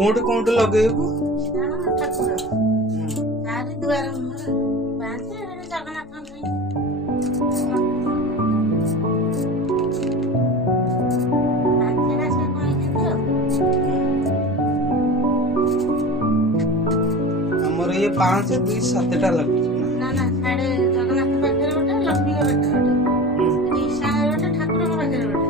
code code लगेबो Thakur चारि दुआर बांधे जगन्नाथ हमर ये 5 2 7 टा लगुच ना ना साढ़े जगन्नाथ पाखे गोटे लक्ष्मी पाखे गोटे ईशान गोटे ठाकुर पाखे गोटे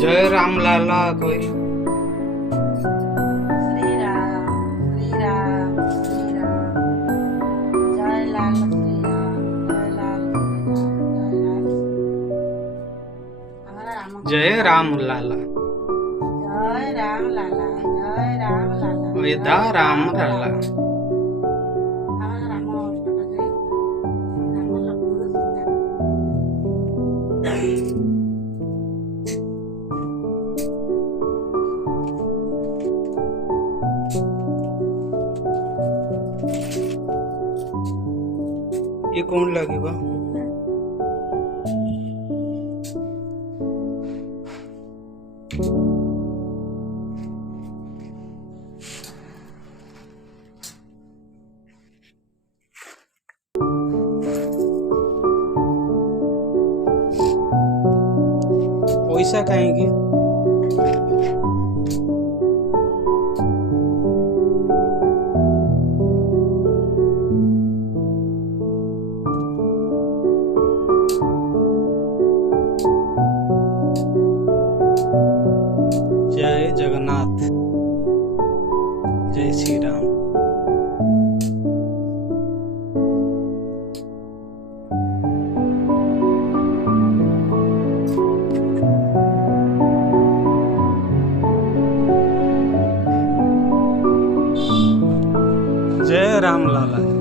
जय राम लाला कोई श्री राम श्री राम श्री राम जय लाल श्री राम जय लाल श्री राम हमारा राम जय राम लाला जय राम लाला जय राम लाला वेदा राम लाला हमारा राम अष्टपदी राम लक्ष्मण सीता ये कौन लगेगा पैसा कहेंगे जय जगन्नाथ जय श्री राम जय राम लाला